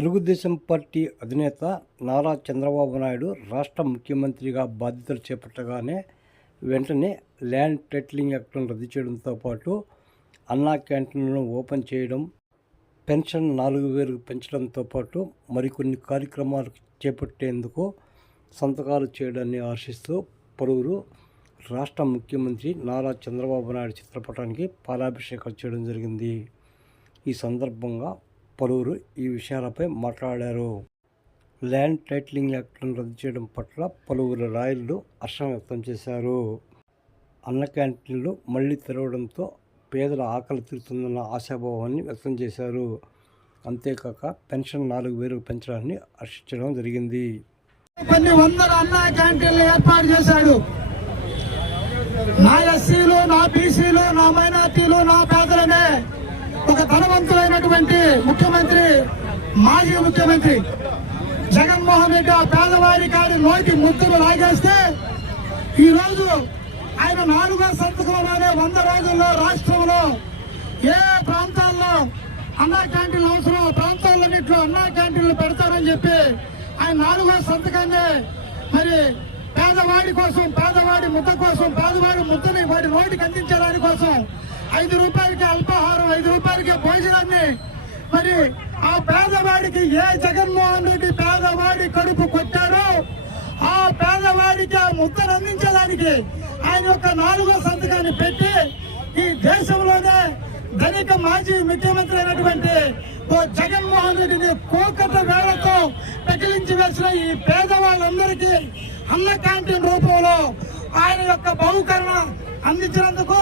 Telugu Desam party అధినేత నారా చంద్రబాబు నాయుడు రాష్ట్ర ముఖ్యమంత్రిగా బాధ్యతలు చేపట్టగానే వెంటనే ల్యాండ్ టైటిలింగ్ యాక్ట్ను రద్దు చేయడంతో పాటు అన్నా క్యాంటీన్లను ఓపెన్ చేయడం పెన్షన్ నాలుగు వేలు పెంచడంతో పాటు మరికొన్ని కార్యక్రమాలు చేపట్టేందుకు సంతకాలు చేయడాన్ని ఆశిస్తూ పలువురు రాష్ట్ర ముఖ్యమంత్రి నారా చంద్రబాబు నాయుడు చిత్రపటానికి పాలాభిషేకం చేయడం జరిగింది. ఈ సందర్భంగా పలువురు ఈ విషయాలపై మాట్లాడారు. ల్యాండ్ టైటిలింగ్ యాక్ట్ను రద్దు చేయడం పట్ల పలువురు రాయలు హర్షం వ్యక్తం చేశారు. అన్న క్యాంటీన్లు మళ్ళీ తెరవడంతో పేదల ఆకలి తీరుతుందన్న ఆశాభావాన్ని వ్యక్తం చేశారు. అంతేకాక పెన్షన్ నాలుగు వేలు పెంచడాన్ని హర్షించడం జరిగింది. కొన్ని వందల అన్న క్యాంటీన్లు ఏర్పాటు చేశాడు. నా ఎస్సీలు నా బీసీలు నా మైనార్టీలు నా పేదలనే ముఖ్యమంత్రి మాజీ ముఖ్యమంత్రి జగన్మోహన్ రెడ్డి ఆ పేదవారి కాడి నోటి ముద్దులు లాగేస్తే ఈ రోజు ఆయన నాలుగో సంతకంలోనే వంద రోజుల్లో రాష్ట్రంలో ఏ ప్రాంతాల్లో అన్నా క్యాంటీన్లు అవసరం ఆ ప్రాంతాలన్నింటిలో అన్నా క్యాంటీన్లు పెడతారని చెప్పి ఆయన నాలుగో సంతకాన్ని మరి పేదవాడి కోసం పేదవాడి ముద్ద కోసం పేదవాడి ముద్దని వాడి నోటికి అందించడానికి కోసం ఐదు రూపాయలకి అల్పాహారం ఐదు రూపాయలకి భోజనాన్ని. మరి ఆ పేదవాడికి ఏ జగన్మోహన్ రెడ్డి పేదవాడి కడుపు కొట్టాడో ఆ పేదవాడికి ఆ ముద్దను అందించడానికి ఆయన యొక్క నాలుగో సంతకాన్ని పెట్టి ఈ దేశంలోనే ధనిక మాజీ ముఖ్యమంత్రి అయినటువంటి ఓ జగన్మోహన్ రెడ్డిని కోకట వేళతో పెకిలించి వేసిన ఈ పేదవాళ్ళందరికీ అన్న క్యాంటీన్ రూపంలో ఆయన యొక్క బహుకరణ అందించినందుకు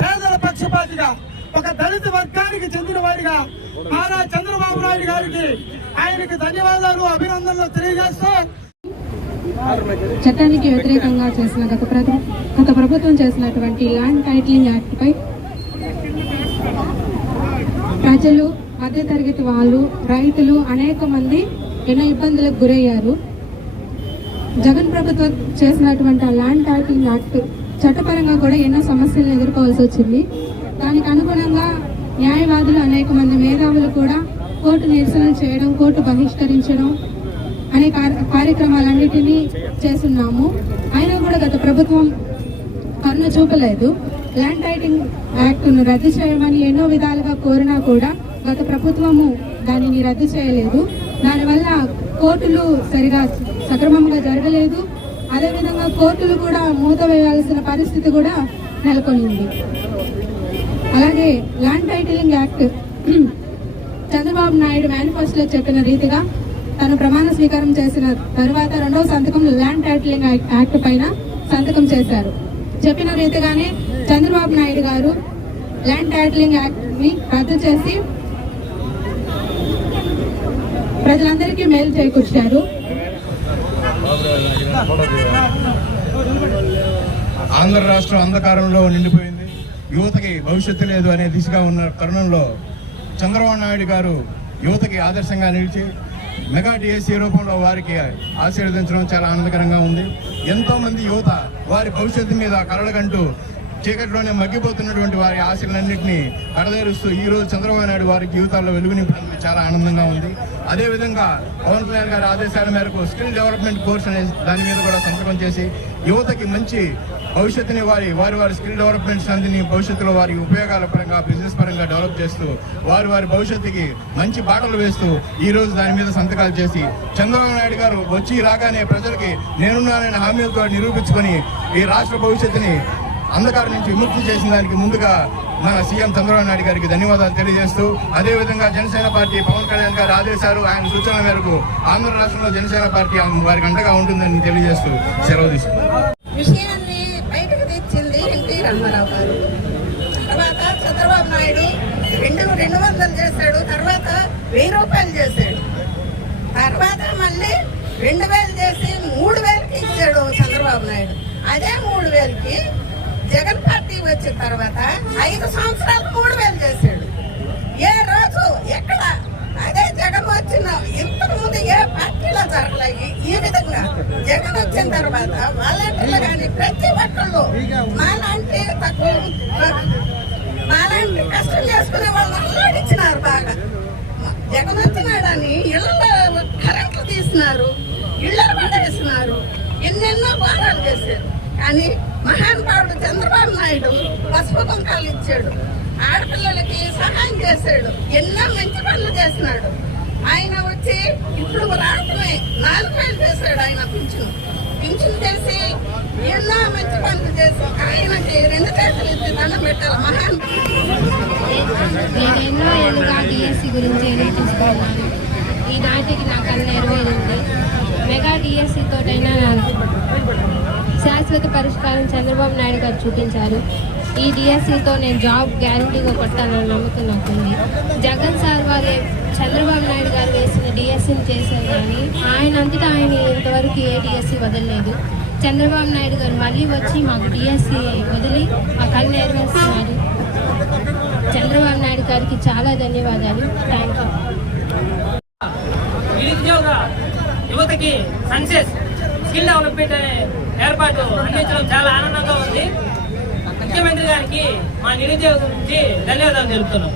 పేదల పక్షపాతిగా ఒక దళిత వర్గానికి చెందిన వాడిగా నారా చంద్రబాబు నాయుడు గారికి ఆయనకి ధన్యవాదాలు అభినందనలు తెలియజేస్తూ చట్టానికి వ్యతిరేకంగా చేసిన గత ప్రభు గత ప్రభుత్వం చేసినటువంటి ల్యాండ్ టైటిలింగ్ యాక్ట్ పై ప్రజలు మధ్యతరగతి వాళ్ళు రైతులు అనేక మంది ఎన్నో ఇబ్బందులకు గురయ్యారు. జగన్ ప్రభుత్వం చేసినటువంటి ఆ ల్యాండ్ టైటిలింగ్ యాక్ట్ చట్టపరంగా కూడా ఎన్నో సమస్యలను ఎదుర్కోవాల్సి వచ్చింది. దానికి అనుగుణంగా న్యాయవాదులు అనేక మంది మేధావులు కూడా కోర్టు నిరసనలు చేయడం కోర్టు బహిష్కరించడం అనే కార్య- కార్యక్రమాలన్నిటినీ చేస్తున్నాము. అయినా కూడా గత ప్రభుత్వం కన్ను చూపలేదు. ల్యాండ్ టైటింగ్ యాక్ట్ను రద్దు చేయమని ఎన్నో విధాలుగా కోరినా కూడా గత ప్రభుత్వము దానిని రద్దు చేయలేదు. దానివల్ల కోర్టులు సరిగా సక్రమంగా జరగలేదు. అదేవిధంగా కోర్టులు కూడా మూతవేయాల్సిన పరిస్థితి కూడా నెలకొనింది. అలాగే land titling act Chandrababu Naidu మేనిఫెస్టోలో చెప్పిన రీతిగా తను ప్రమాణ స్వీకారం చేసిన తర్వాత రెండవ సంతకం ల్యాండ్ టైటిలింగ్ యాక్ట్ పైన సంతకం చేశారు. చెప్పిన రీతిగానే చంద్రబాబు నాయుడు గారు ల్యాండ్ టైటిలింగ్ యాక్ట్ని రద్దు చేసి ప్రజలందరికీ మేలు చేకూర్చారు. ఆంధ్ర రాష్ట్రం అంధకారంలో నిండిపోయింది. యువతకి భవిష్యత్తు లేదు అనే దిశగా ఉన్న తరుణంలో చంద్రబాబు నాయుడు గారు యువతకి ఆదర్శంగా నిలిచి మెగా డిఎస్సీ రూపంలో వారికి ఆశీర్వదించడం చాలా ఆనందకరంగా ఉంది. ఎంతోమంది యువత వారి భవిష్యత్తు మీద కలలకంటూ చీకటిలోనే మగ్గిపోతున్నటువంటి వారి ఆశలన్నింటినీ కడదేరుస్తూ ఈరోజు చంద్రబాబు నాయుడు వారి జీవితాల్లో వెలుగునింపడానికి చాలా ఆనందంగా ఉంది. అదేవిధంగా పవన్ కళ్యాణ్ గారి ఆదేశాల మేరకు స్కిల్ డెవలప్మెంట్ కోర్స్ అనే దాని మీద కూడా సంతకం చేసి యువతకి మంచి భవిష్యత్తుని వారి వారి వారి స్కిల్ డెవలప్మెంట్స్ అందిని భవిష్యత్తులో వారి ఉపయోగాల పరంగా బిజినెస్ పరంగా డెవలప్ చేస్తూ వారి వారి భవిష్యత్తుకి మంచి బాటలు వేస్తూ ఈ రోజు దాని మీద సంతకాలు చేసి చంద్రబాబు నాయుడు గారు వచ్చి రాగానే ప్రజలకి నేనున్నానని హామీలతో నిరూపించుకొని ఈ రాష్ట్ర భవిష్యత్తుని అంధకారం నుంచి విముక్తి చేసిన దానికి ముందుగా మన సీఎం చంద్రబాబు నాయుడు గారికి ధన్యవాదాలు తెలియజేస్తూ అదేవిధంగా జనసేన పార్టీ పవన్ కళ్యాణ్ గారు ఆదేశాలు ఆయన సూచనల మేరకు ఆంధ్ర రాష్ట్రంలో జనసేన పార్టీ వారికి అండగా ఉంటుందని తెలియజేస్తూ సెలవు తీసుకున్నారు తెచ్చింది తర్వాత చంద్రబాబు నాయుడు రెండు రెండు వందలు చేశాడు తర్వాత వెయ్యి రూపాయలు చేశాడు. తర్వాత మళ్ళీ రెండు వేలు చేసి మూడు వేలకి ఇచ్చాడు చంద్రబాబు నాయుడు. అదే మూడు వేలకి జగన్ పార్టీ వచ్చిన తర్వాత ఐదు సంవత్సరాలు మూడు వేలు చేశాడు. ఏ రోజు ఎక్కడ? అదే జగన్ వచ్చిన ఇంతకుముందు ఏ పార్టీలో జరగలేదు. ఈ విధంగా జగన్ వచ్చిన తర్వాత వాలంటీర్లు కానీ ప్రతి ఒక్కళ్ళు మాలాంటి తక్కువ మాలాంటి కష్టం చేసుకునే వాళ్ళు అల్లాడిచ్చినారు బాగా. జగన్ వచ్చినాడని ఇళ్ళలో కరెంట్లు తీసినారు ఇళ్ళలు పడేసినారు ఎన్నెన్నో భారాలు చేశారు. కానీ మహానుభావుడు చంద్రబాబు నాయుడు పసుపు కుంకాలు ఇచ్చాడు. ఆడపిల్లలకి సహాయం చేశాడు. ఎన్నో మంచి పనులు చేస్తున్నాడు. ఆయన వచ్చి ఇప్పుడు రావటమే నాలుగు వేలు చేశాడు ఆయన పింఛను. పింఛను చేసి ఎన్నో మంచి పనులు చేసి ఆయనకి రెండు చేతులు ఇచ్చి దండం పెట్టాలి మహాన్ నేను ఎన్నో ఏళ్ళుగా డిఎస్సి గురించి ఎదుగుతున్నాను ఈ నాటికి నా కళ నెరవేరింది మెగా డిఎస్సి తోటైనా శాశ్వత పరిష్కారం చంద్రబాబు నాయుడు గారు చూపించారు. ఈ డిఎస్సితో నేను జాబ్ గ్యారంటీగా కొట్టాలని నమ్మకం నాకుంది జగన్ సార్ వాళ్ళే చంద్రబాబు నాయుడు గారు వేసిన డిఎస్సిని చేశారు కానీ ఆయన అంతటా ఆయన ఇంతవరకు ఏ డిఎస్సి వదలలేదు. చంద్రబాబు నాయుడు గారు మళ్ళీ వచ్చి మాకు డిఎస్సి వదిలి మా కళ్ళు నెరవేరుస్తున్నారు చంద్రబాబు నాయుడు గారికి చాలా ధన్యవాదాలు. థ్యాంక్ యూ యువతకి సన్సెస్ స్కిల్ డెవలప్మెంట్ అనే ఏర్పాటు అందించడం చాలా ఆనందంగా ఉంది. ముఖ్యమంత్రి గారికి మా నిరుద్యోగం గురించి ధన్యవాదాలు తెలుపుతున్నాం.